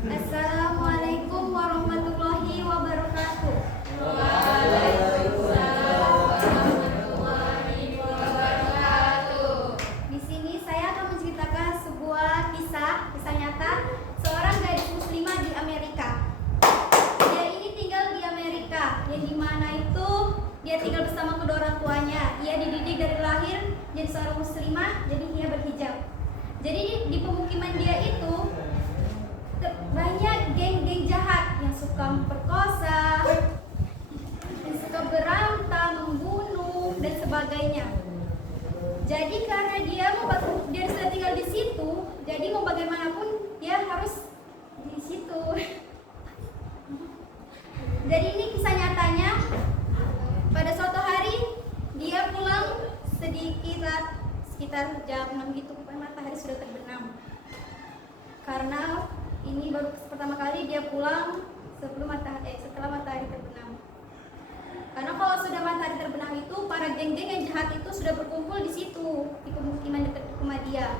Assalamualaikum warahmatullahi wabarakatuh. Waalaikumsalam warahmatullahi wabarakatuh. Di sini saya akan menceritakan sebuah kisah nyata seorang gadis muslimah di Amerika. Dia ini tinggal di Amerika, yang dimana itu dia tinggal bersama kedua orang tuanya. Ia dididik dari lahir jadi seorang muslimah, jadi ia berhijab. Jadi di pemukiman dia itu banyak geng-geng jahat yang suka memperkosa, yang suka berontak, membunuh dan sebagainya. Jadi karena dia sudah tinggal di situ, jadi mau bagaimanapun dia harus di situ. Jadi ini kisah nyatanya. Pada suatu hari dia pulang sekitar jam 6 gitu, matahari sudah terbenam. Karena ini baru pertama kali dia pulang setelah matahari terbenam. Karena kalau sudah matahari terbenam itu para geng-geng yang jahat itu sudah berkumpul di situ, di pemukiman dekat rumah dia.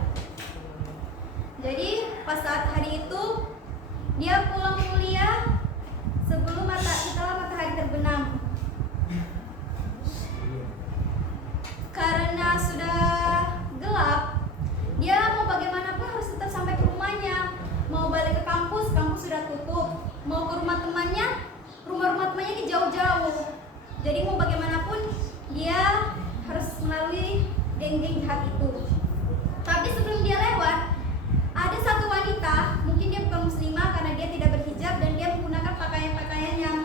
Jadi pas saat hari itu dia pulang kuliah setelah matahari terbenam. Karena sudah gelap, dia mau bagaimanapun harus tetap sampai ke rumahnya. Mau balik ke kampus sudah tutup. Mau ke rumah temannya ini jauh-jauh. Jadi mau bagaimanapun dia harus melalui geng-geng jahat itu. Tapi sebelum dia lewat, ada satu wanita, mungkin dia bukan muslimah karena dia tidak berhijab dan dia menggunakan pakaian-pakaian yang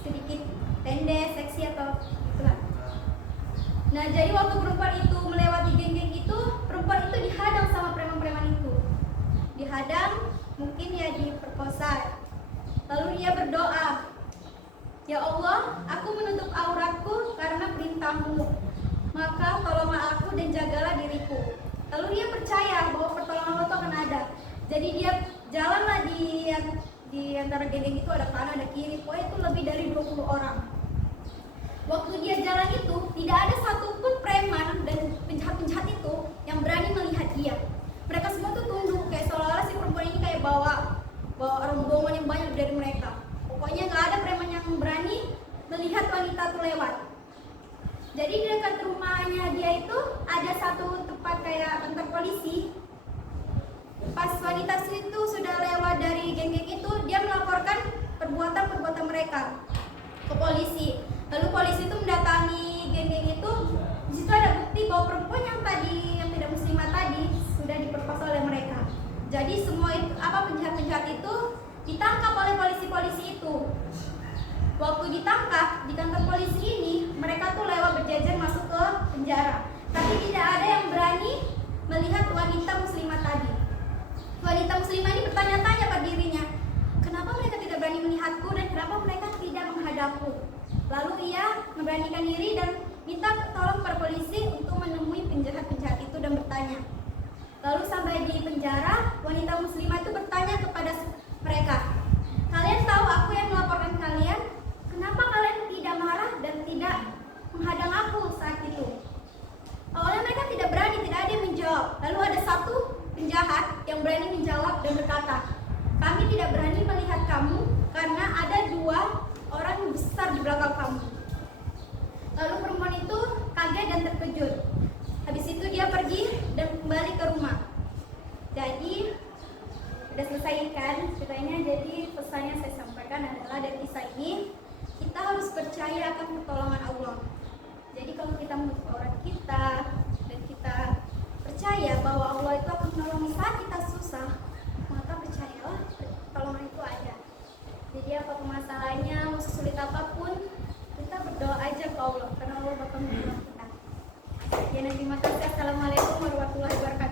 sedikit pendek, seksi atau itulah. Nah, jadi waktu perempuan itu melewati geng-geng itu, perempuan itu dihadang sama preman-preman itu. Dihadang, mungkin ya diperkosa. Lalu dia berdoa, "Ya Allah, aku menutup auratku karena perintahmu. Maka tolonglah aku dan jagalah diriku." Lalu dia percaya bahwa pertolongan Allah itu akan ada. Jadi dia jalanlah di antara geng-geng itu, ada kanan, ada kiri. Pokoknya itu lebih dari 20 orang. Waktu dia jalan itu, tidak ada satupun preman dan penjahat-penjahat itu yang berani melihat dia. Mereka semua tuh tunduk, kayak seolah-olah si perempuan ini kayak bawa rombongan yang banyak dari mereka. Pokoknya nggak ada preman yang berani melihat wanita tuh lewat. Jadi di dekat rumahnya dia itu ada satu tempat kayak kantor polisi. Pas wanita itu sudah lewat dari geng-geng itu, dia melaporkan perbuatan mereka ke polisi. Lalu polisi itu mendatangi geng-geng itu. Di situ ada bukti bahwa perempuan yang tidak muslimah tadi sudah diperkosa oleh mereka. Jadi semua itu penjahat-penjahat itu ditangkap oleh polisi-polisi itu. Waktu ditangkap di kantor polisi ini, mereka tuh lewat berjajar masuk ke penjara. Tapi tidak ada yang berani melihat wanita muslimah tadi. Wanita muslimah ini bertanya-tanya pada dirinya, kenapa mereka tidak berani melihatku dan kenapa mereka tidak menghadapku? Lalu ia memberanikan diri dan minta tolong kepada polisi untuk menemui penjahat-penjahat itu dan bertanya. Lalu sampai di penjara, wanita muslimah itu bertanya kepada mereka, "Kalian tahu aku yang melaporkan kalian? Kenapa kalian tidak marah dan tidak menghadang aku saat itu?" Awalnya mereka tidak berani, tidak ada yang menjawab. Lalu ada satu penjahat yang berani menjawab dan berkata, "Kami tidak berani melihat kamu karena ada 2 orang besar di belakang kamu." Lalu perempuan itu kaget dan terkejut. Habis itu dia pergi dan kembali ke rumah. Jadi udah selesai kan ceritanya. Jadi pesannya saya sampaikan adalah dari kisah ini, kita harus percaya akan pertolongan Allah. Jadi kalau kita menutup aurat kita dan kita percaya bahwa Allah itu akan menolong saat kita susah, maka percayalah pertolongan itu ada. Jadi apapun masalahnya, mau sesulit apapun, kita berdoa aja ke Allah karena Allah bakal menolong kita. Ya, terima kasih. Assalamualaikum warahmatullahi wabarakatuh.